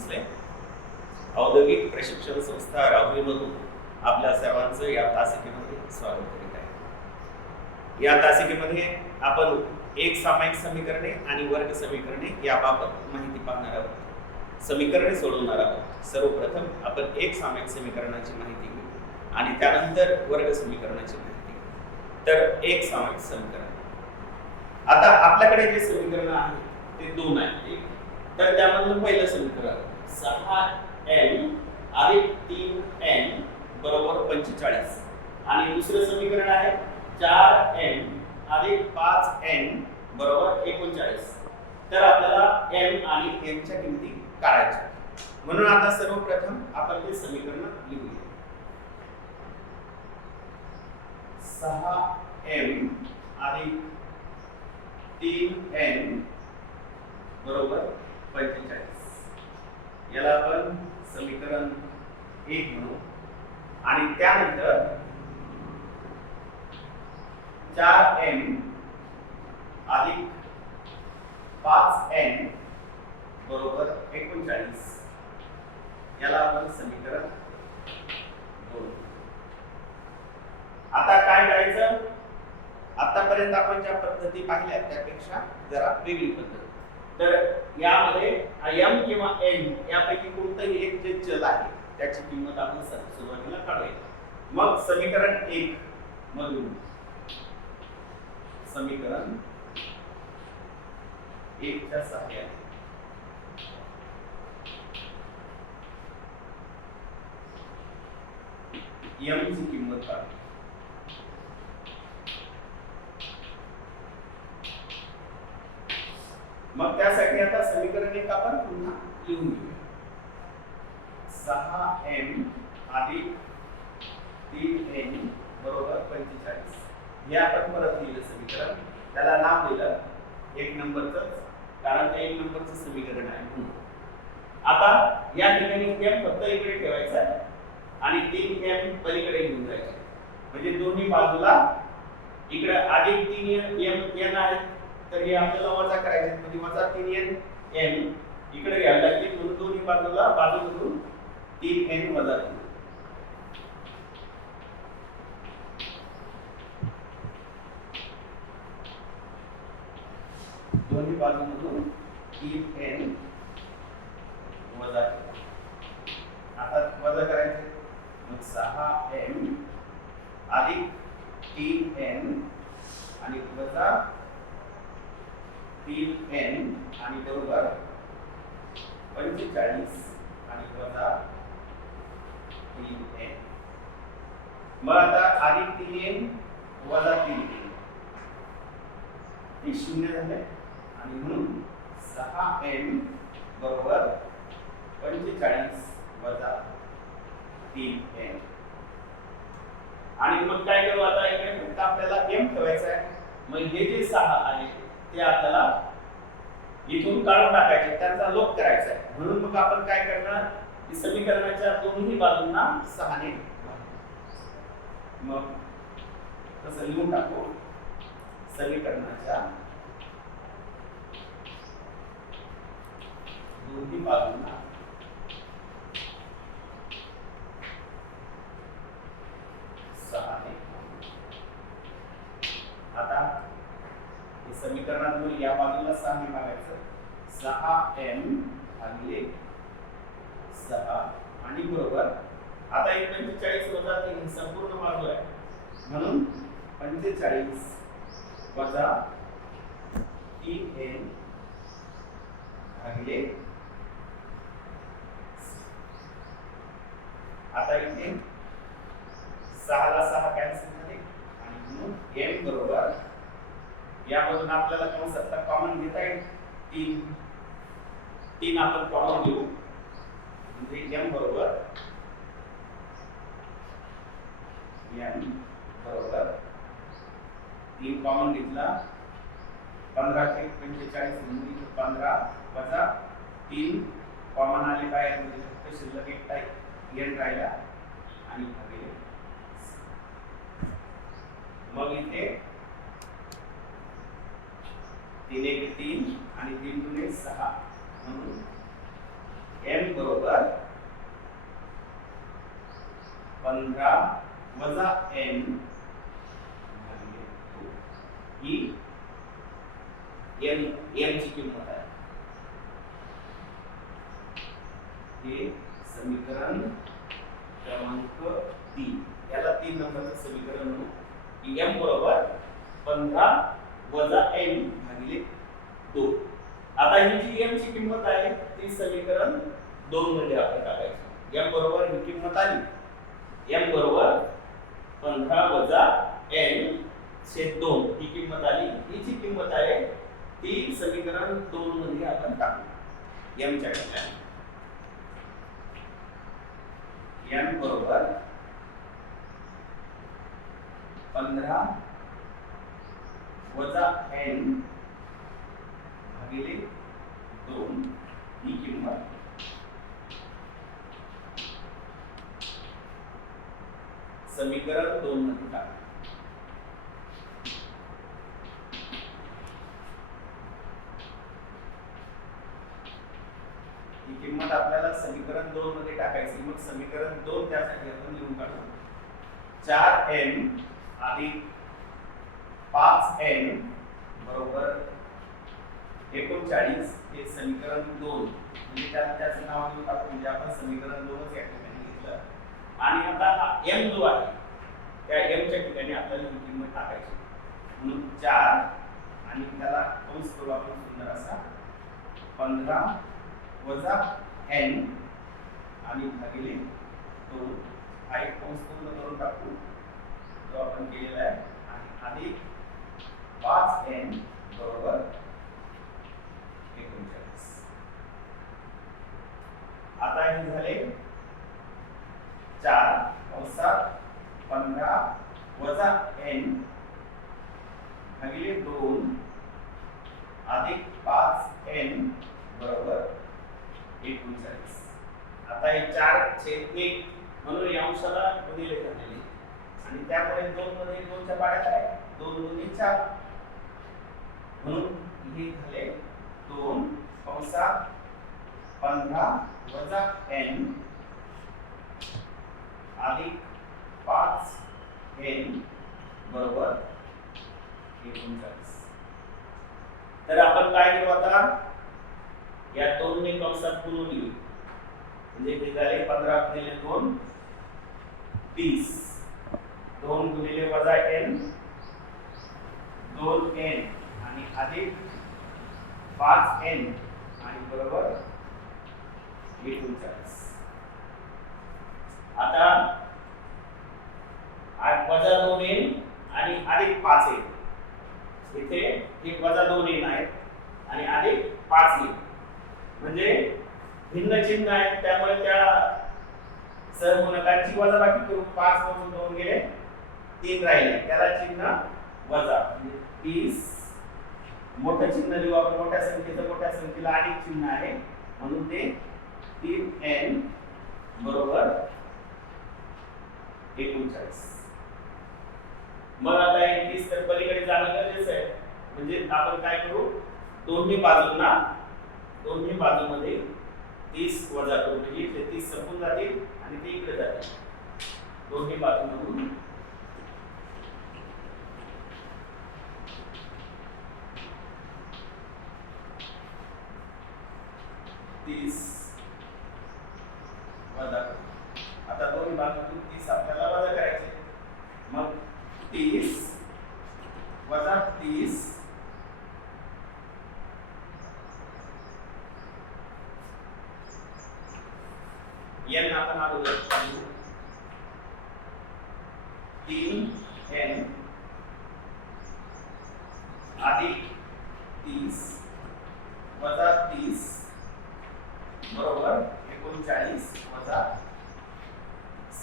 भोसले, औद्योगिक प्रशिक्षण संस्था राहुरीमधून आपल्या सर्वांचं या तासिकेमध्ये स्वागत करीत आहे। या तासिकेमध्ये आपण एक सामायिक समीकरणे आणि वर्ग समीकरणे याबाबत माहिती पाहणार आहोत, समीकरणे सोडवणार आहोत। सर्वप्रथम आपण एक सामायिक समीकरणाची माहिती घेऊ आणि त्यानंतर वर्ग समीकरणाची माहिती घेऊ। तर एक सामायिक समीकरण, आता आपल्याकडे जे समीकरण आहे ते दोन आहे। तर त्यामधलं पहिलं समीकरण 6n अधिक 3n बरोबर 45 आणि दुसरं समीकरण आहे 4n अधिक 5n बरोबर 39। तर आपल्याला m आणि n च्या किमती काढायच्या, म्हणून आता सर्वप्रथम आपण ते समीकरण लिहूया। 6m अधिक 3n बरोबर 45 याला आपण समीकरण 1 म्हणू आणि त्यानंतर 4n अधिक 5n बरोबर 39 याला आपण समीकरण 2। आता काय करायचं, आतापर्यंत आपण ज्या पद्धती पाहिल्या त्यापेक्षा जरा वेगळी पद्धत। तर यामध्ये m किंवा n यापैकी कोणतंही एक जे चल आहे त्याची किंमत आपण सुरुवातीला काढूया। मग समीकरण 1 मधून समीकरण 1 च्या सहाय्याने m ची किंमत काढू। मग त्यासाठी आता समीकरण 1 आपण पुन्हा लिहून घेऊया। 6m अधिक 3n बरोबर 45 हे आपण परत लिहिलं समीकरण, त्याला नाव दिलं 1 नंबरचं, कारण ते 1 नंबरचं समीकरण आहे म्हणून। आता या ठिकाणी m फक्त इकडे ठेवायचा आहे आणि 3m पलीकडे घेऊन जायचे, म्हणजे दोन्ही बाजूला इकडे अधिक 3n आहे तर हे आपल्याला वजा करायचे, म्हणजे वजा 3n m इकडे घ्यायला लागेल, म्हणून दोन्ही बाजूला बाजूमधून 3n वजा करू। दोन्ही बाजूमधून 3n वजा करू। आता वजा करायचे, मग 6m अधिक 3n आणि वजा 3n आणि बरोबर 45 आणि वजा 3n। मग आता अधिक 3n वजा 3n हे शून्य झाले आणि म्हणून 6n बरोबर 45 वजा 3n। आणि मग काय करू, आता इकडे फक्त आपल्याला m ठेवायचा आहे, मग हे जे 6 आहे ते आपल्याला इथून काढून टाकायचे, त्यांचा लोप करायचा आहे, म्हणून मग आपण काय करणार, की समीकरणाच्या दोन्ही बाजूंना 6 ने मग तसं लिहून टाकू। समीकरणाच्या दोन्ही बाजूंना 6 ने। आता समीकरणातून या बाजूला 6 ने भागायचं, 6m भागिले 6 आणि बरोबर आता 45 वजा 3 संपूर्ण बाजू आहे, म्हणून 45 वजा 3n भागिले। आता इथे 6 ला 6 कॅन्सल झाले आणि म्हणून m बरोबर यामधून आपल्याला कंसात कॉमन घेता येईल, 3 आपण कॉमन घेऊ, म्हणजे m बरोबर 3 कॉमन घेतला, 15 चे 45 म्हणजे 15 वजा 3 कॉमन आले बाहेर, म्हणजे फक्त शिल्लक एक टाइप n राहिला आणि भागिले। मग इथे 3 1 3 आणि 3 2 6 म्हणून m बरोबर 15 वजा n भागिले 2 ही m ची किंमत आहे. हे समीकरण क्रमांक 3, याला 3 नंबरचं समीकरण म्हणू की m बरोबर 15 वजा n भागिले 2. आता ही जी m ची किंमत आहे ती समीकरण 2 मध्ये आपण टाकायची. m बरोबर ही किंमत आली, m बरोबर 15 वजा n छेद 2 ही किंमत आली. ही जी किंमत आहे ती समीकरण 2 मध्ये आपण टाकू m च्या ठिकाणी. m बरोबर 15 वजा n भागिले 2 ही किंमत समीकरण 2 मध्ये टाकू. ही किंमत आपल्याला समीकरण 2 मध्ये टाकायची. मग समीकरण 2 त्यासाठी आपण लिहून काढू. 4n अधिक 5n बरोबर 39 हे समीकरण 2 म्हणजे त्याचं नाव देऊन टाकू. म्हणजे आपण समीकरण 2च या ठिकाणी घेतलं. आणि आता m जो आहे त्या m च्या ठिकाणी आपल्याला ही किंमत टाकायची. म्हणून 4 आणि त्याला कंस करू आपण सुंदर असा 15 वजा n आणि भागिले 2 हा एक कंस पूर्ण करून टाकू जो आपण केलेला आहे. आणि अधिक 5n बरोबर 39. आता हे झाले 4 कंसात 15 वजा n भागिले 2 अधिक 5n बरोबर 39. आता हे 4/1 म्हणून या अंशाला गुणिले झालेले आणि त्यामुळे 2 मध्ये 2 च्या पाड्यात आहे 2 गुणिले 4 म्हणून हे झाले 2 कंसात 15 वजा n अधिक 5n बरोबर 39. तर आपण काय करू आता या 2 ने कंसात गुणून लिहू. म्हणजे हे झाले 15 गुणिले 2 30. 2 गुणिले वजा n 2n आणि अधिक 5n आणि बरोबर 39. आता वजा 2n आणि अधिक 5n इथे एक वजा 2n आहे आणि अधिक 5n म्हणजे भिन्न चिन्ह आहेत त्यामुळे त्या सहगुणकांची वजाबाकी करू. 5 मधून 2 गेले 3 राहिले त्याला चिन्ह वजा म्हणजे 30. मोठं चिन्ह लिहू आपण मोठ्या संख्येला अधिक चिन्ह आहे म्हणून ते 3n बरोबर 39. मग आता हे 30 तर पलीकडे जाणं गरजेचं आहे. म्हणजे आपण काय करू दोन्ही बाजूमध्ये 30 वजा करू. म्हणजे ते 30 संपून जातील आणि ते इकडे जातील. दोन्ही बाजूमधून 30 वजा करू. आता दोन्ही बाजूतून 30 आपल्याला वजा करायचे. मग 30 वजा 30 n आपण अगोदर पाहू. 3n अधिक 30 वजा 30 बरोबर 39 वजा 30.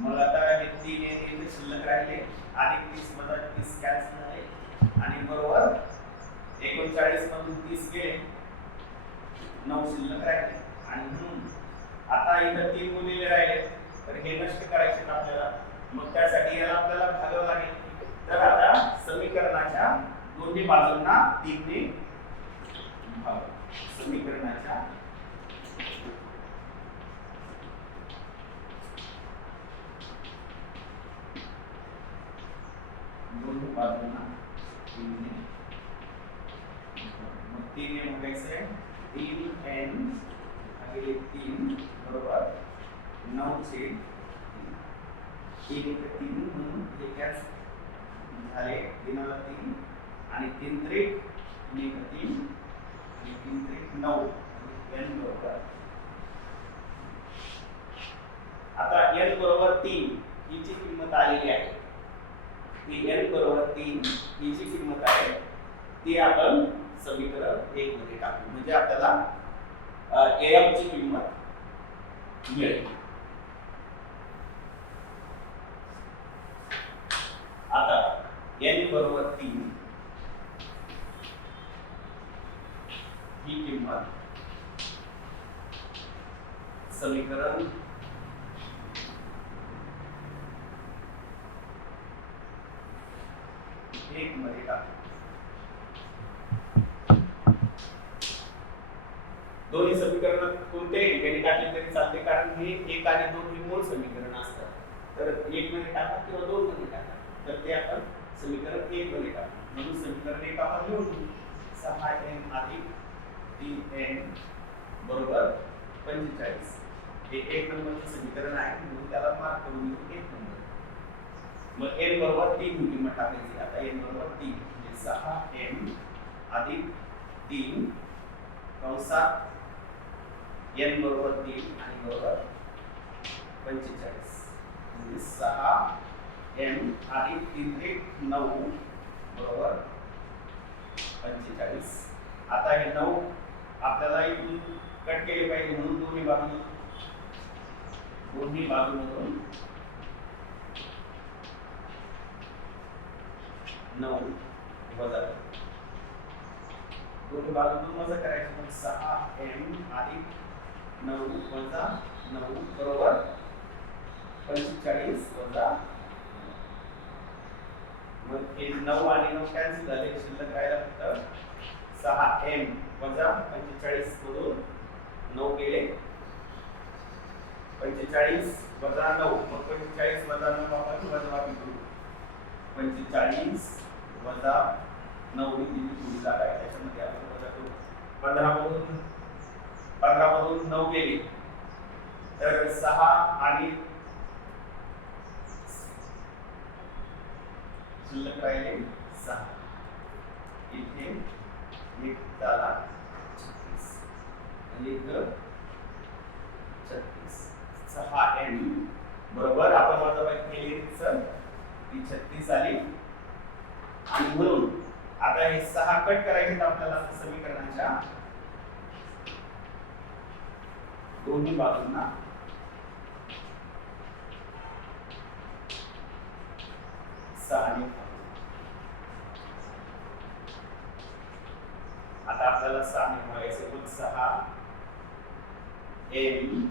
मग आता हे 3n इथे शिल्लक राहिले. अधिक 30 वजा 30 कॅन्सल झाले आणि बरोबर 39 मधून 30 गेले 9 शिल्लक राहिले. आणि म्हणून आता इथं 3 गुणिले राहिले तर हे नष्ट करायचे आपल्याला. मग त्यासाठी याला आपल्याला भागावं लागेल. तर आता समीकरणाच्या दोन्ही बाजूंना 3 ने भागू. समीकरणाच्या दोन्ही बाजूंना 3 ने, मग 3 ने म्हणायचं आहे 3n भागिले 3 बरोबर 9 चे 3 एक 3 म्हणून हे कॅन्सल झाले 3 ला 3 आणि 3 त्रिक 3 एक 3 आणि 3 त्रिक 9 n बरोबर आता n बरोबर 3 ही जी किंमत आलेली आहे ती n बरोबर 3 ही जी किंमत आहे ती आपण समीकरण 1 मध्ये टाकू म्हणजे आपल्याला am ची किंमत मिळेल. आता n बरोबर 3 ही किंमत समीकरण 1 मध्ये टाकू. दोन्ही समीकरण कोणतेही ठिकाणी टाकले तरी चालते कारण हे 1 आणि 2 हे मूळ समीकरण असतात. तर 1 मध्ये टाका किंवा 2 मध्ये टाका. तर ते आपण समीकरण 1 मध्ये टाकू. म्हणून समीकरण 1 आपण लिहून घेऊ 6n अधिक 3n बरोबर 45. हे 1 नंबरचे समीकरण आहे म्हणून त्याला मार्क करून घेऊ 1 नंबर. मग n बरोबर 3 ही किंमत टाकायची. आता n बरोबर 3 म्हणजे 6n अधिक 3 कंसात n बरोबर 3 आणि बरोबर 45 म्हणजे 6n अधिक 3 ते 9 बरोबर 45. आता हे 9 आपल्याला इथून कट केले पाहिजे म्हणून दोन्ही बाजूमधून 9 वजा दोन्ही बाजूतून वजा करायचे मग 6m अधिक 9 वजा 9 बरोबर 45 वजा मग हे 9 आणि 9 कॅन्सल झाले शिल्लक राहिला फक्त 6m वजा 45 मधून 9 गेले 45 वजा 9 मग 45 वजा 9 आपण वजाबाकी करू 45 वजा 9 ही दिली पुढे जागा आहे त्याच्यामध्ये आपण वजा करू 15 मधून 9 गेले तर 6 आणि शिल्लक राहिले 6 इथे एक झाला 36 आणि एक 36 6n बरोबर आपण वजाबाकी केली तर ती 36 आली आणि म्हणून आता हे 6 कट करायचे आपल्याला समीकरणाच्या दोन्ही बाजूंना सहाने आता आपल्याला 6 ने भागायचे मग 6 n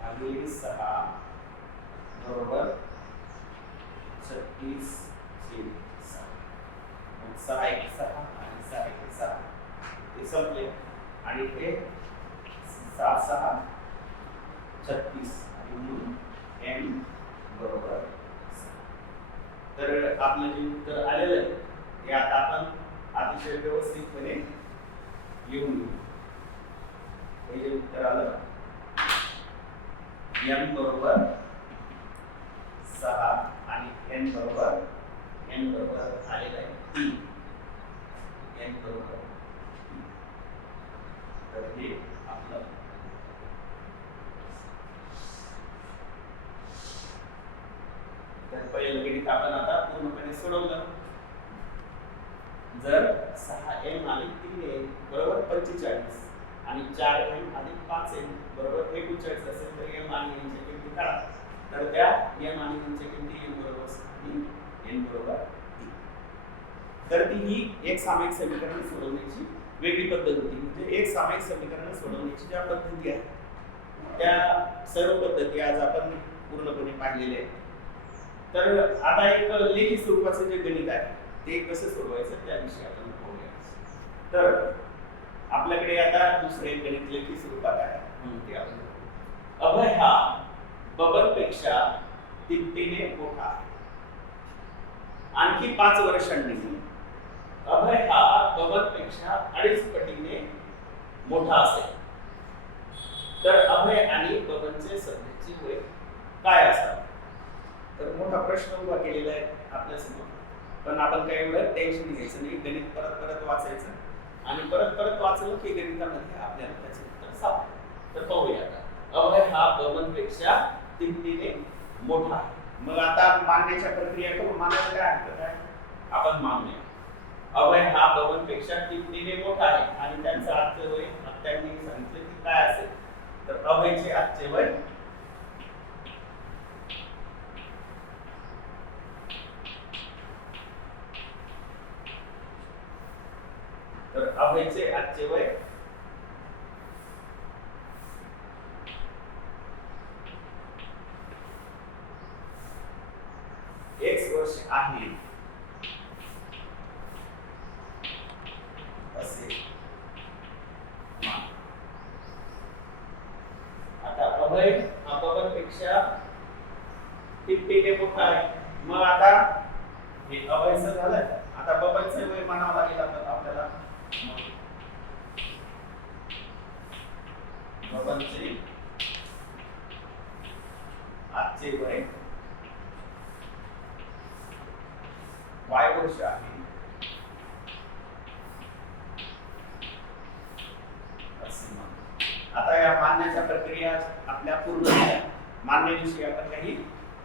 भागिले 6 बरोबर 36 छेद 6 मग 6 एक 6 आणि 6 एक 6 ते संपले आणि ते 6 6 36 आणि म्हणून n बरोबर 6. तर आपलं जे उत्तर आलेलं आहे ते आता आपण अतिशय व्यवस्थितपणे लिहून घेऊ. हे जे उत्तर आलं m बरोबर 6 आणि n बरोबर आलेलं आहे 3 n बरोबर 3. तर हे आपलं तर पहिलं गणित आपण आता पूर्णपणे सोडवलं. जर 6m अधिक 3n बरोबर 45 आणि 4m अधिक 5n बरोबर 41 असेल तर m आणि n च्या किमती काढा. तर त्या m आणि n च्या किमती m बरोबर 3 n बरोबर 3. तर ती ही एक सामायिक समीकरण सोडवण्याची वेगळी पद्धत होती. म्हणजे एक सामायिक समीकरण सोडवण्याची ज्या पद्धती आहेत त्या सर्व पद्धती आज आपण पूर्णपणे पाहिलेल्या आहेत. तर आता एक लेखी स्वरूपाचे जे गणित आहे ते कसं सोडवायचं त्याविषयी आपण पाहूया. तर आपल्याकडे आता दुसरे गणित लेखी स्वरूपात आहे म्हणून ते आपण अभय हा बबन पेक्षा तिपटीने मोठा आहे. आणखी 5 वर्षांनी अभय हा बबनपेक्षा 2.5 पटीने मोठा असेल तर अभय आणि बबनचे सध्याचे वय काय असावे? तर मोठा प्रश्न उभा केलेला आहे आपल्या समोर, पण आपण काही एवढं टेन्शन घ्यायचं नाही. गणित परत परत वाचायचं आणि परत परत वाचलं की गणितामध्ये आपल्याला त्याचे उत्तर सापडेल. तर पाहूया आता. अभय हा बबनपेक्षा तिपटीने मोठा आहे. मग आता मानण्याच्या प्रक्रिया करू. मानायला काय हरकत आहे? आपण मानूया. अभय हा बबनपेक्षा तिपटीने मोठा आहे आणि त्यांचं आजचे वय त्यांनी सांगितलं की काय असेल? तर अभयचे आजचे वय अभयचे आजचे वय x वर्ष आहे असे मान. आता अभय हा बबनपेक्षा तिपटीने मोठा आहे. मग आता हे अभयचं झालं. आता बबनचे वय मानावं लागेल आपल्याला. बबनचे आजचे वय y वर्ष आहे असे मान. आता या मानण्याच्या प्रक्रिया आपल्या पूर्ण झाल्या. मानण्याविषयी आपण काही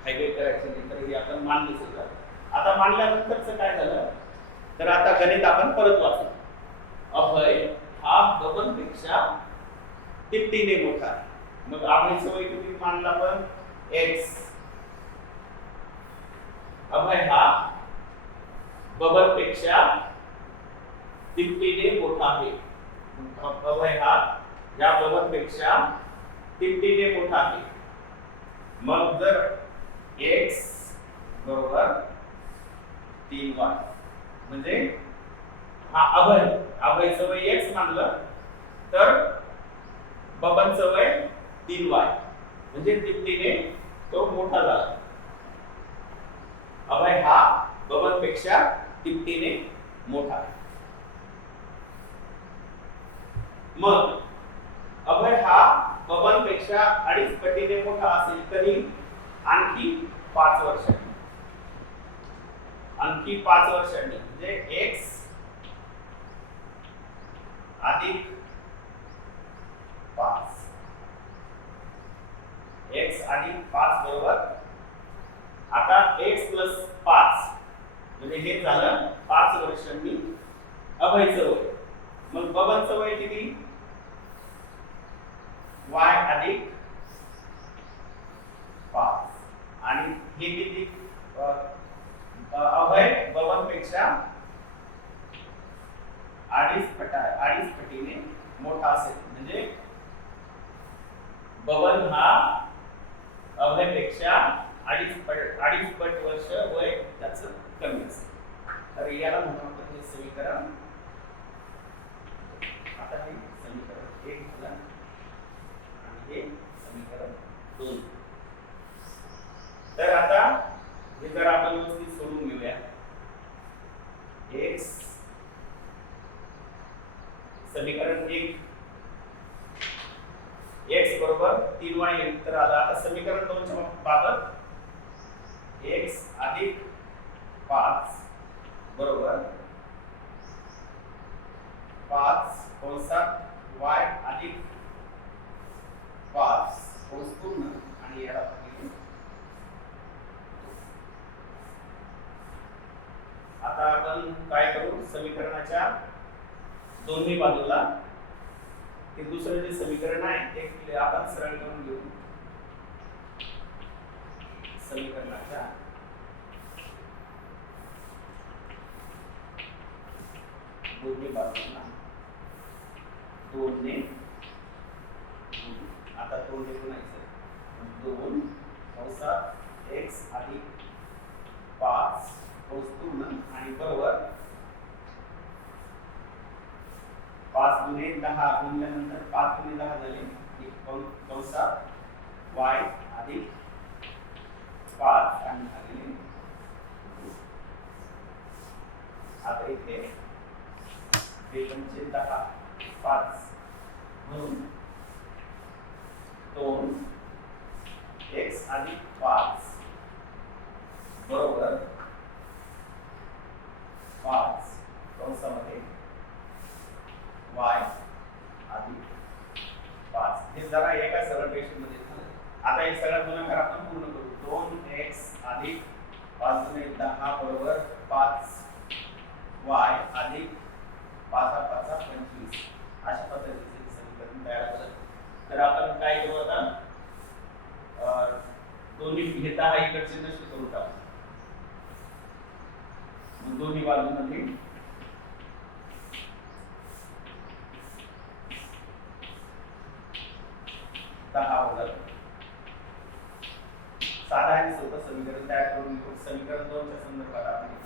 हायवे करायचं नाही, तर हे आपण मानलं सुद्धा. आता मानल्यानंतरच काय झालं? तर आता गणित आपण परत वाचू. अभय हा बबनपेक्षा तिपटीने मोठा आहे. मग अभयचं वय किती मानला आपण? x. अभय हा बबनपेक्षा तिपटीने मोठा आहे. अभय हा या बबनपेक्षा तिपटीने मोठा आहे. मग जर x बरोबर 3y म्हणजे हा अभयचं वय x मानलं तर बबनचं वय 3y म्हणजे तिपटीने तो मोठा झाला. अभय हा बबनपेक्षा तिपटीने मोठा आहे. मग अभय हा बबनपेक्षा 2.5 पटीने मोठा असेल कधी? आणखी 5 वर्षांनी. आणखी 5 वर्षांनी म्हणजे x अधिक 5. x अधिक 5 बरोबर आता x प्लस 5 म्हणजे हे झालं 5 वर्षांनी अभयचं वय. मग बबनचं वय किती? y अधिक 5 आणि हे किती? अभय बबनपेक्षा 2.5 पटीने मोठा असेल म्हणजे बबन हा अभयपेक्षा 2.5 पट वर्ष वय त्याचं कमी असेल. तर याला म्हणतो आपण हे समीकरण. आता हे समीकरण 1 झालं आणि हे समीकरण 2. तर आता हे जर आपण व्यवस्थित सोडून घेऊया. x समीकरण 1 x बरोबर 3y उत्तर आलं. आता समीकरण 2 च्या बाबत x अधिक 5 बरोबर 5 कंसात y अधिक 5 कंस पूर्ण आणि याला भागिले. आता आपण काय करू? समीकरणाच्या दोन्ही बाजूला ते दुसरं जे समीकरण आहे ते आपण सरळ करून घेऊ. समीकरणाच्या दोन्ही बाजूला 2 ने आता 2 ने गुणायचं. 2 कंसात x अधिक 5 कंस पूर्ण आणि बरोबर 5 गुणे 10 गुणल्यानंतर 5 गुणे 10 झाले. कंसात y अधिक 5 आणि भागिले आता इथे हे म्हणजे 10 5 म्हणून 2x अधिक 5 बरोबर 5 कंसामध्ये y अधिक 5. हे जरा एका सरळ रेषेमध्ये झालं. आता हे सगळा गुणाकार आपण पूर्ण करू. 2x अधिक 5 गुणिले 10 बरोबर 5y अधिक 5 5 25. अशा पद्धतीचे समीकरण तयार झालं. तर आपण काय करू आता दोन्ही हे 10 इकडचे नष्ट करून टाकू. दोन्ही बाजूंमध्ये 10 होतात. साधा आणि सोपं समीकरण तयार करून घेऊ. समीकरण 2 च्या संदर्भात आपण लिहितो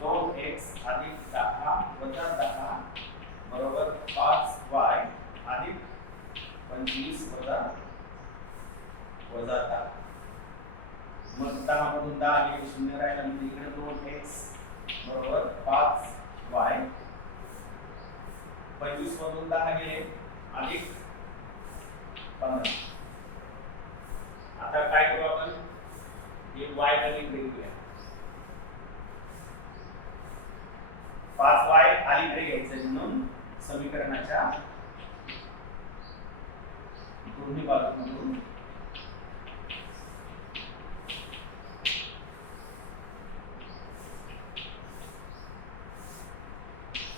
2x अधिक 10 वजा 10 बरोबर 5y अधिक 25 वजा 10. मग 10 मधून 10 गेले 0 राहिला म्हणजे इकडे 2x बरोबर 5y 25 मधून 10 गेले अधिक 15. आता काय करू आपण हे y कडे घेऊया. 5y अलीकडे घ्यायचं म्हणून समीकरणाच्या दोन्ही बाजूंमधून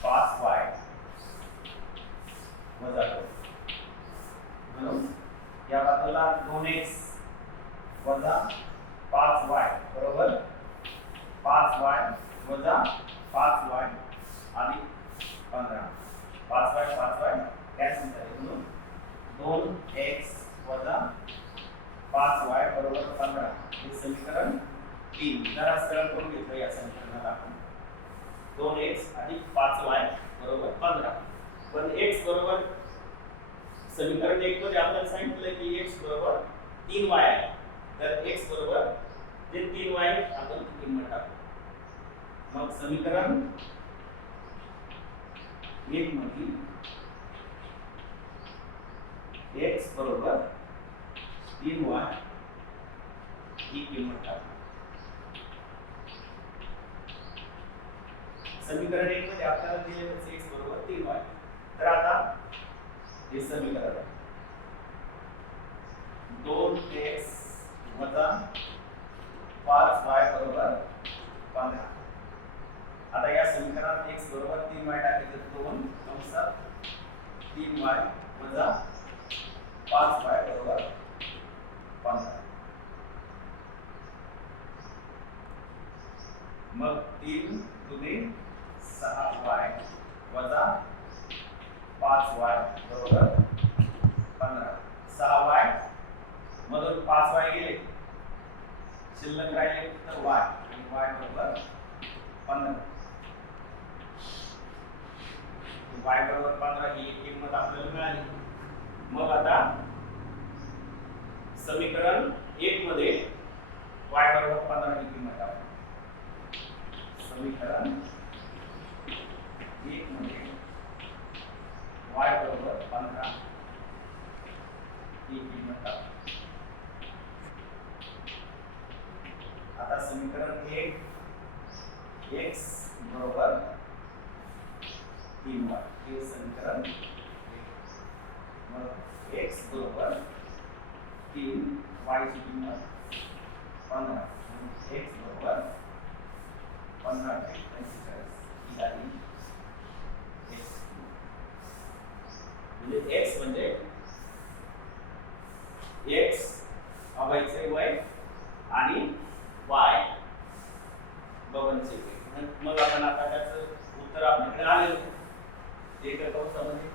5y वजा करू. म्हणून या बाजूला 2x वजा 5y बरोबर 5y वजा 5y अधिक 15. 5y कॅन्सल झाले म्हणून 2x वजा 5y बरोबर 15. हे समीकरण 3 जरा सरळ करून घेतलं. या समीकरणाला आपण 2x अधिक 5y बरोबर 15. पण x बरोबर समीकरण 1 मध्ये आपल्याला सांगितलं की x बरोबर 3y आहे. तर x बरोबर जे 3y आपण किंमत टाकू. मग समीकरण 1 मध्ये x बरोबर 3y ही किंमत टाकू. समीकरण 1 मध्ये आपल्याला दिलेलं x बरोबर 3y. तर आता हे समीकरण 2x वजा 5y बरोबर 15. आता या समीकरणात x बरोबर 3y टाकायचं. 2 कंसात 3y वजा 5y बरोबर 15. मग 3 दुने 6y वजा 5y बरोबर 15. 6y मधून 5y गेले शिल्लक राहिले तर y आणि y बरोबर 15. y बरोबर 15 ही किंमत आपल्याला मिळाली. मग आता समीकरण 1 मध्ये y बरोबर 15 ही किंमत आहे. समीकरण 1 मध्ये y बरोबर 15 ही किंमत आहे. आता समीकरण 1 x बरोबर 3y हे समीकरण 1. मग x बरोबर 3 y ची किंमत 15 x बरोबर 15 45 ही झाली x. म्हणजे x म्हणजे x अवयचे वय आणि y बबनचे वय. मग आपण आता त्याचं उत्तर आपल्याकडे आलेलं आहे. एका कंसामध्ये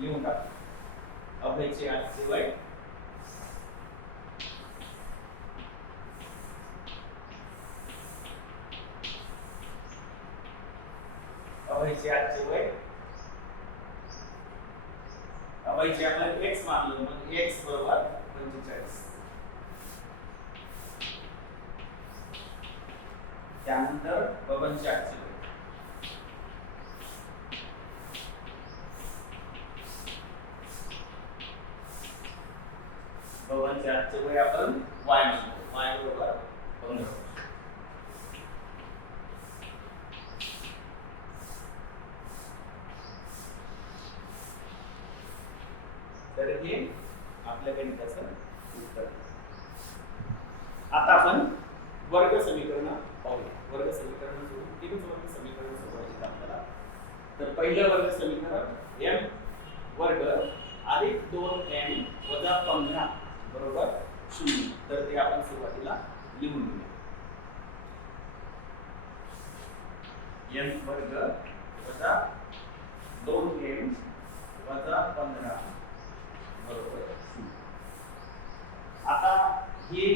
लिहून टाकू. अभयचे आजचे वय अभयचे आजचे वय अभयचे आपल्याला x मानलं. मग x बरोबर 45. त्यानंतर बबनचे आजचे वय 4 चे वय आपण y म्हणतो. y बरोबर 15. तर हे आपल्या गणिताचं उत्तर. आता आपण वर्ग समीकरण पाहूया. वर्ग समीकरण तीनच वर्ग समीकरण सोडवायचे आपल्याला. तर पहिलं वर्ग समीकरण m वर्ग अधिक 2m वजा 15 बरोबर 0. तर ते आपण सुरुवातीला लिहून घेऊया. m वर्ग वजा 2m वजा 15 बरोबर 0. आता हे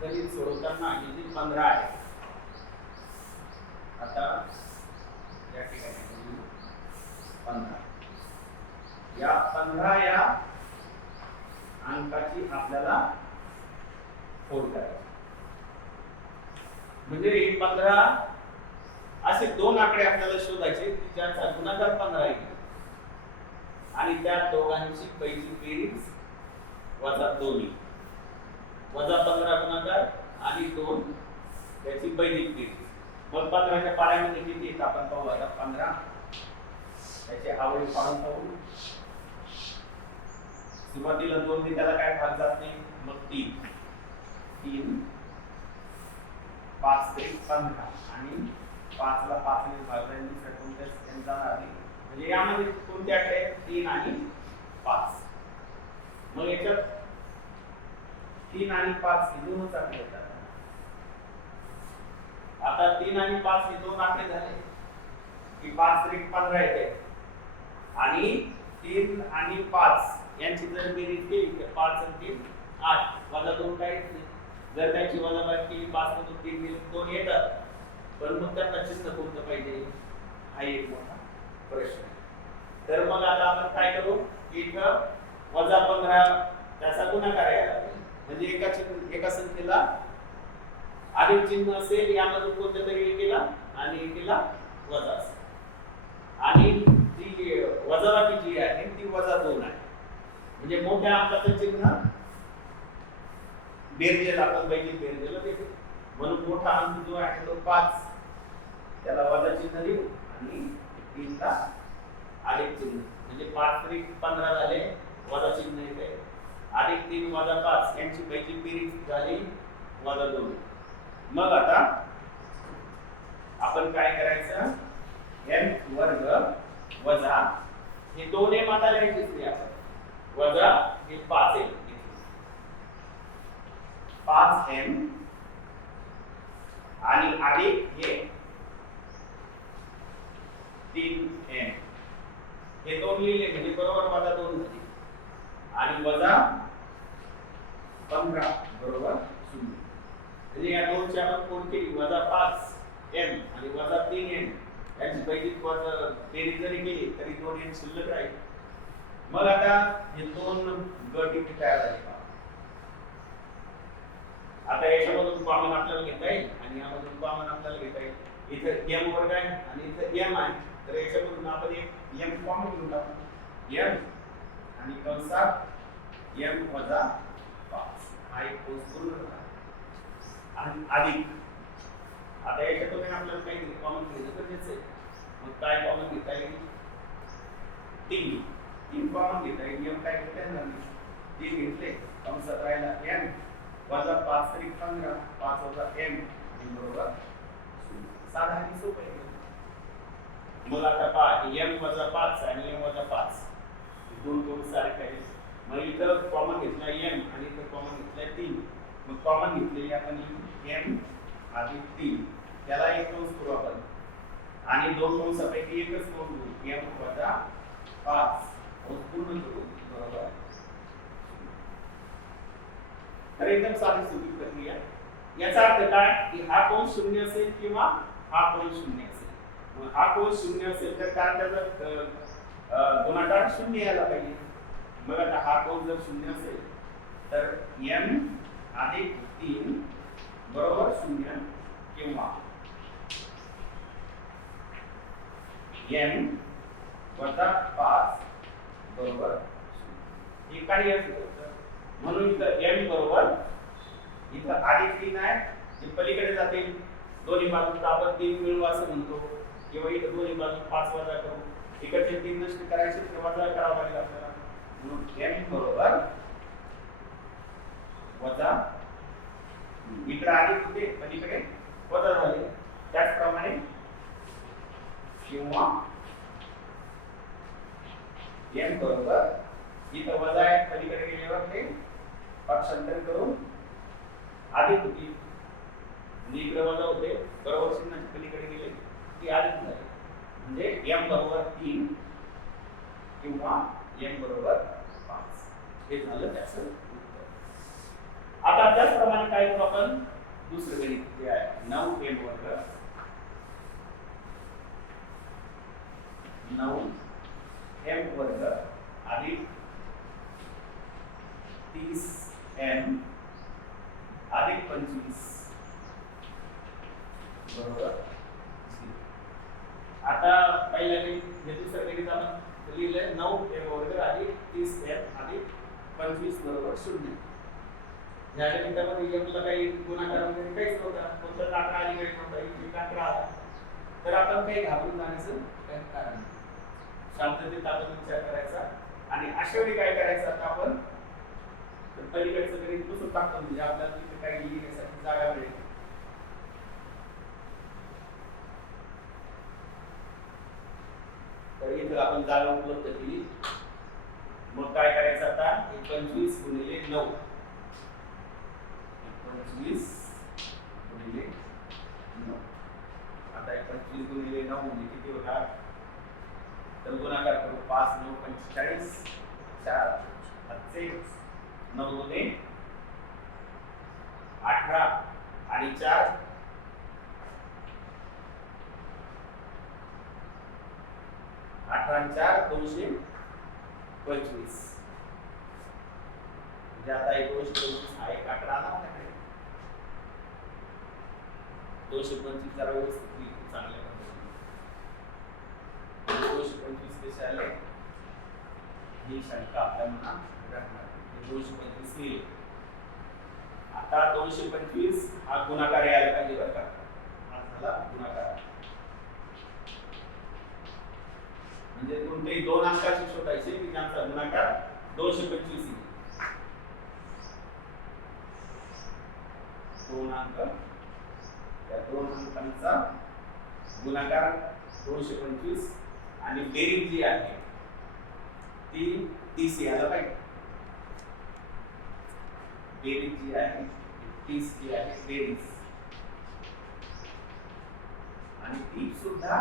गणित सोडवताना हे जे 15 आहे, आता या ठिकाणी 15 या 15 या अंकाची आपल्याला फोड करायची. म्हणजे हे 15 असे दोन आकडे आपल्याला शोधायचे की ज्यांचा गुणाकार 15 येईल आणि त्या दोघांची पहिली बेरीज वजा 2 येईल. वजा 15 गुणाकार आणि 2 त्याची पहिली बेरीज. मग 15 च्या पाड्यामध्ये किती येतात आपण पाहू. आता 15 त्याचे आवळी पाडून पाहू. सुरुवातीला 2 ने त्याला काय भाग जात नाही. मग 3 5 ते 15 आणि 5 ला 5 ने भागल्याने दुसऱ्या कोणत्याच त्यांचा जाणार नाही. म्हणजे यामध्ये कोणते आकडे आहेत. 3 आणि 5. मग याच्यात 3 आणि 5 हे दोनच आकडे येतात. आता 3 आणि 5 हे दोन आकडे झाले की 5 त्रिक 15 येते आणि 3 आणि 5 यांची जर बेरीज केली तर 5 आणि 3 8 वजा 2 काय येत नाही. जर त्यांची वजाबाकी केली 5 मधून 3 गेले 2 येतात. पण मग त्यांना चिन्ह कोणतं पाहिजे हा एक मोठा प्रश्न आहे. तर मग आता आपण काय करू की इथं वजा 15 त्याचा गुणाकार यायला लागेल. म्हणजे एका संख्येला अधिक चिन्ह असेल यामधून कोणत्या तरी एकेला आणि एकेला वजा असेल. आणि जी वजाबाकी जी आहे ती वजा 2 आहे. म्हणजे मोठ्या अंकाचं चिन्ह बेरजेला आपण बेरीज बेरजेला देतो. म्हणून मोठा अंक जो आहे तो 5 त्याला वजा चिन्ह देऊ आणि 3 ला अधिक चिन्ह. म्हणजे 5 त्रिक 15 झाले वजा चिन्ह येते. अधिक 3 वजा 5 यांची पहिली बेरीज झाली वजा 2. मग आता आपण काय करायचं. m वर्ग वजा हे 2m आता लिहायचेच नाही आपण. वजा हे 5m 5m आणि अधिक हे 3m हे 2 लिहिले म्हणजे बरोबर वजा 2 झाले. आणि वजा 15 बरोबर 0. म्हणजे या दोनची आपण फोड केली. वजा 5m आणि वजा 3m यांची पहिली बेरीज जरी केली तरी 2m शिल्लक राहील. मग आता हे दोन गट इथे तयार झाले. आता याच्यामधून कॉमन आपल्याला घेता येईल आणि यामधून कॉमन आपल्याला घेता येईल. इथे m वर्ग आहे आणि इथे m आहे. तर याच्यामधून आपण एक m कॉमन घेऊन टाकू. m आणि कंसात m वजा 5 हा एक कंस पूर्ण झाला. आणि अधिक आता याच्यातून आपल्याला काही कॉमन घ्यायचं गरजेचं आहे. मग काय कॉमन घेता येईल. 3 कॉमन घेता येईल. m काय घेता येणार नाही. 3 घेतले कंसात राहिला m वजा 5 त्रिक 15 5 वजा m बरोबर 0. साधा आणि सोपं आहे. मग आता पहा m वजा 5 आणि m वजा 5 दोन कंस सारखे आहेत. मग इथं कॉमन घेतला m आणि इथं कॉमन घेतला 3. मग कॉमन घेतलेली आपण m अधिक 3 त्याला एक कंस करू आपण आणि दोन कंसापैकी एकच कंस घेऊ. m वजा 5 कंस पूर्ण करू बरोबर. तर एकदम साधी सोपी प्रक्रिया. याचा अर्थ काय की हा कोन 0 असेल किंवा हा कोन 0 असेल. मग हा कोन 0 असेल तर काय त्याचा गुणाकार 0 यायला पाहिजे. मग आता हा कोन जर 0 असेल तर m अधिक 3 बरोबर 0 किंवा m वजा 5 बरोबर 0. हे काही असू शकतं. म्हणून इथं m बरोबर इथं अधिक 3 आहे, जे पलीकडे जातील दोन्ही बाजूला आपण 3 मिळवू असं म्हणतो, किंवा इथं दोन्ही बाजू 5 वजा करू, इकडचे 3 नष्ट करायचे तर वजा करावं लागेल आपल्याला, म्हणून m बरोबर वजा, इकडे अधिक होते पलीकडे वजा झाले, त्याचप्रमाणे किंवा m बरोबर इथं वजा आहे पलीकडे गेल्यावर ते पक्षांतर करून अधिक होती, इकडे वजा होते बरोबर चिन्हाच्या पलीकडे गेले की अधिक झाले, म्हणजे m बरोबर 3 किंवा m बरोबर 5 हे झालं त्याचं उत्तर. आता त्याचप्रमाणे काय करू आपण दुसरं गणित जे आहे 9m वर्ग 9m वर्ग अधिक 30m अधिक 25 बरोबर 0. आता पहिल्या हे दुसरं गणित आपण लिहिलंय 9m वर्ग अधिक 30m अधिक 25 बरोबर 0. या गणितामध्ये m ला काही गुणाकार वगैरे काहीच नव्हता, फक्त आकडा अलीकडे नव्हता, एक आकडा आला, तर आपण काही घाबरून जाण्याचं काही कारण नाही, शांततेत आपण विचार करायचा आणि अशा वेळी काय करायचं आता आपण पलीकडचं गणित दुसरं टाकतो, म्हणजे आपल्याला तिथे काही लिहिण्यासाठी जागा मिळेल. तर इथं आपण जागा उपलब्ध केली, मग काय करायचं आता 25 गुणिले 9, 25 गुणिले 9, आता 25 गुणिले 9 म्हणजे किती होणार, तर गुणाकार करू 5 9 45 4 5 9 गुणे 18 आणि 4 18 आणि 4 225, म्हणजे आता 225 हा एक आकडा आला आपल्याकडे, 225 जरा व्यवस्थित लिहितो चांगल्या पद्धतीने, 225 कसे आले ही शंका आपल्या मनात राहणार, 225 लिहिले. आता 225 हा गुणाकार यायला पाहिजे बरं का, हा झाला गुणाकार, म्हणजे कोणतेही दोन अंकाचे शोधायचे की ज्यांचा गुणाकार 225 येईल, दोन अंक, या दोन अंकांचा गुणाकार 225 आणि बेरीज जी आहे ती 30 यायला पाहिजे, बेरीज जी आहे 30 जी आहे बेरीज, आणि ती सुद्धा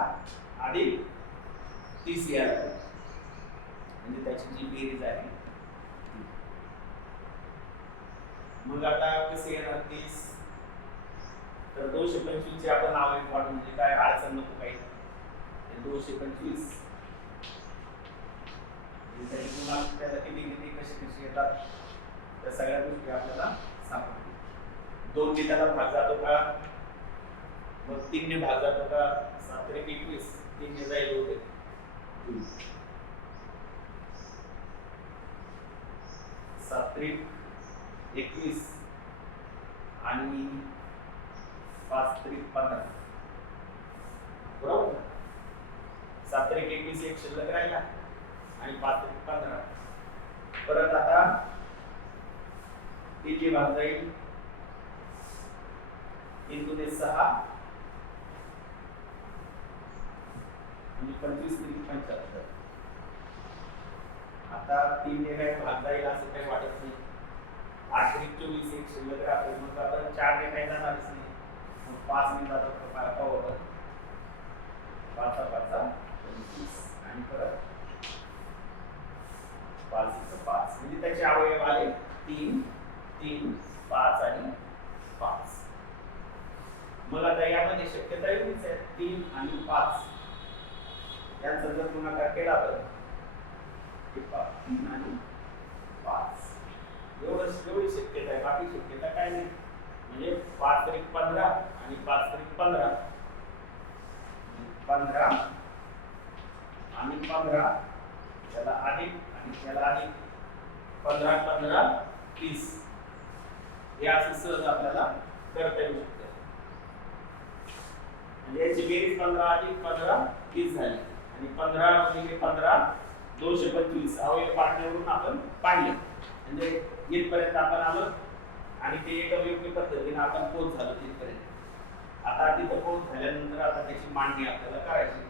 अधिक 30 यायला पाहिजे, म्हणजे त्याची जी बेरीज आहे. मग आता कसे येणार 30, तर 225 चे आपण नाव काढू, म्हणजे काय अडचण नको काही, 225 त्याची पुन्हा त्याला किती किती कशी येतात त्या सगळ्या गोष्टी आपल्याला सापडतील. 2 ने त्याला भाग जातो का, मग 3 ने भाग जातो का, 7 × 21 3 ने जाईल होते 7 × 21 आणि 5 × 15 बरोबर, 7 × 21 एक शिल्लक राहिला आणि 5 × 15 परत आता 3 ने भाग जाईल, 3 × 6 म्हणजे 25 × 75. आता 3 ने काय भाग जाईल असं काही वाटत नाही, 8 × 24 एक शिल्लक राहतो, मग आपण 4 ने काही जाणारच नाही, मग 5 ने जातो का पाहू, 5 × 5 25 आणि परत 5 × 5 म्हणजे त्याचे अवयव आले 3 3 5 आणि 5. मग आता यामध्ये शक्यता एवढीच आहे 3 आणि 5 यांचा जर गुणाकार केला तर 3 आणि 5 एवढी शक्यता आहे, बाकी शक्यता काय नाही, म्हणजे 5 × 15 आणि 5 × 15 15 आणि 15 त्याला अधिक आणि त्याला अधिक 15 15 30 हे असं सहज आपल्याला करता येऊ शकतं. म्हणजे याची बेरीज 15 अधिक 15 30 झाली आणि 15 गुणिले 15 225 अवयव पाडण्यावरून आपण पाहिले. म्हणजे इथपर्यंत आपण आलो आणि ते एकयोग्य पद्धतीने आपण पोहोच झालो तिथपर्यंत. आता तिथं पोहोच झाल्यानंतर आता त्याची मांडणी आपल्याला करायची.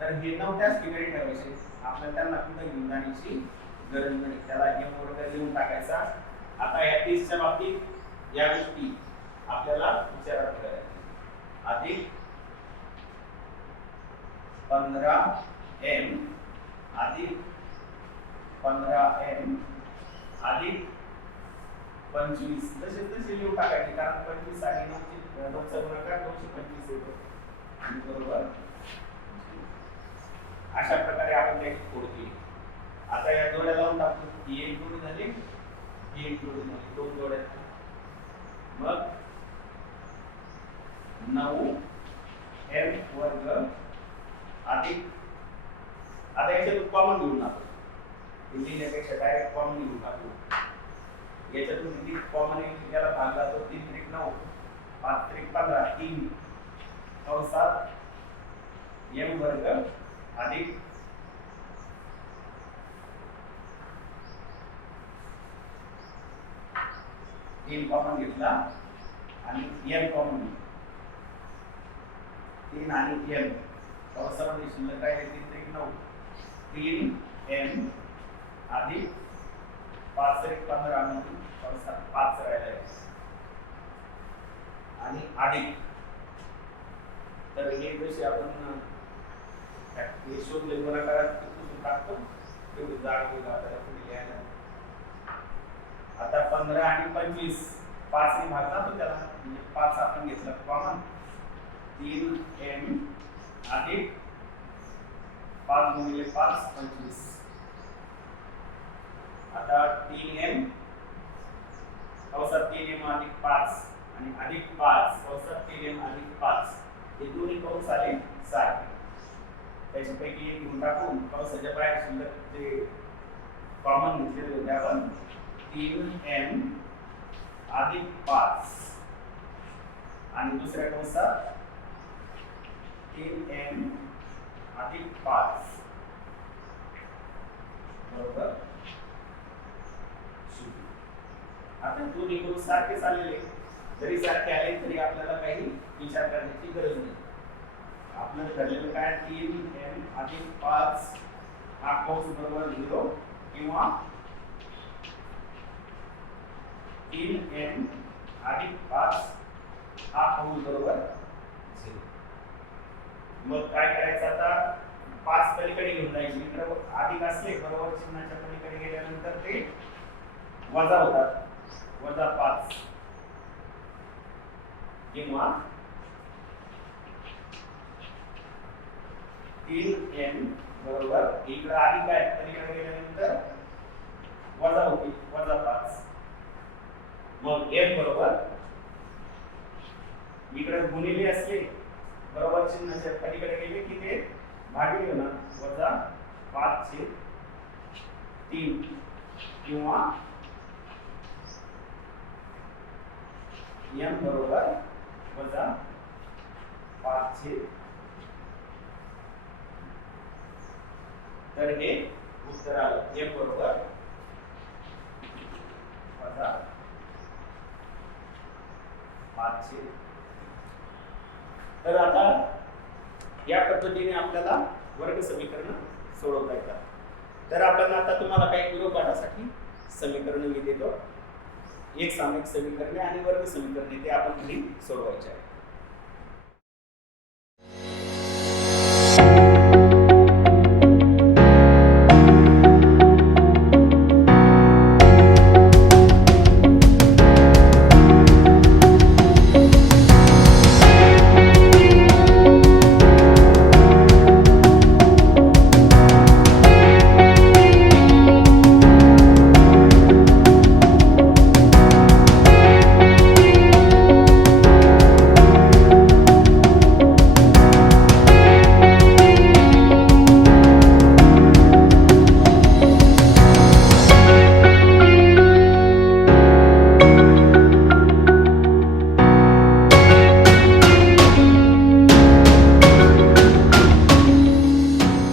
तर हे 9 त्याच ठिकाणी ठेवायचे. आपल्याला त्यांना कुठं घेऊन जाण्याची गरज नाही. त्याला m वर्ग लिहून टाकायचा. आता या 30 च्या बाबतीत या गोष्टी आपल्याला विचारात ठेवायच्या. अधिक 15m अधिक 15m अधिक 25 तसे लिहून टाकायचे. कारण 25 आणि 9चा गुणाकार 225 येतो आणि बरोबर अशा प्रकारे आपण त्याची फोड केली. आता या जोड्या लावून टाकतो. ही एक जोडी झाली, ही एक जोडी झाली, दोन जोड्या. मग 9m वर्ग अधिक आता याच्यातून कॉमन घेऊन टाकू. लिहिण्यापेक्षा डायरेक्ट कॉमन घेऊन टाकू. याच्यातून किती कॉमन आहे त्याला भाग जातो. 3 त्रिक 9 5 त्रिक 15 3 कंसात m वर्ग अधिक 3 कॉमन घेतला आणि m कॉमन घेतला. 3 आणि m कंसामध्ये शिल्लक काय आहे? 3 त्रिक 9 3m अधिक 5 त्रिक 15 म्हणून कंसात 5 राहिला आहे आणि अधिक. तर हे जसे आपण हे शोधले गुणाकारात किती टाकतो तेवढी जाड होईल आपल्याला पुढे लिहायला. आता 15 आणि 25 5 ने भाग जातो त्याला. म्हणजे 5 आपण घेतला कॉमन. 3m अधिक 5 गुणिले 5 25. आता 3m कंसात 3m अधिक 5 आणि अधिक 5 कंसात 3m अधिक 5 हे दोन्ही कंस आले 7. त्याच्यापैकी एक घेऊन टाकून कंसाच्या बाहेर शिल्लक जे कॉमन घेतलेले होते आपण 3m अधिक 5 आणि दुसऱ्या कंसात 3m अधिक 5 बरोबर 0. आता दोन्ही कंस सारखेच आलेले. जरी सारखे आले तरी आपल्याला काही विचार करण्याची गरज नाही. आपलं ठरलेलं काय 3m अधिक 5 हा कंस बरोबर 0 किंवा 3m अधिक 5 हा कंस बरोबर 0. मग काय करायचं आता 5 पलीकडे घेऊन जायचे. इकडे अधिक असले बरोबर चिन्हाच्या पलीकडे गेल्यानंतर ते वजा होतात. वजा 5 किंवा 3m बरोबर इकडे अधिक आहे पलीकडे गेल्यानंतर वजा होते वजा 5. मग m बरोबर इकडे गुणिले असले बरोबर चिन्हाच्या पलीकडे गेले की ते भागिले होणार. वजा 5/3 किंवा m बरोबर वजा 5/3. तर हे उत्तर आलं m बरोबर वजा 5/3. तर आता या पद्धतीने आपल्याला वर्ग समीकरण सोडवता येतात. तर आपण आता तुम्हाला काही गृहपाठासाठी समीकरण मी देतो. एक सामायिक समीकरणे आणि वर्ग समीकरणे ते आपण घरी सोडवायचे आहे.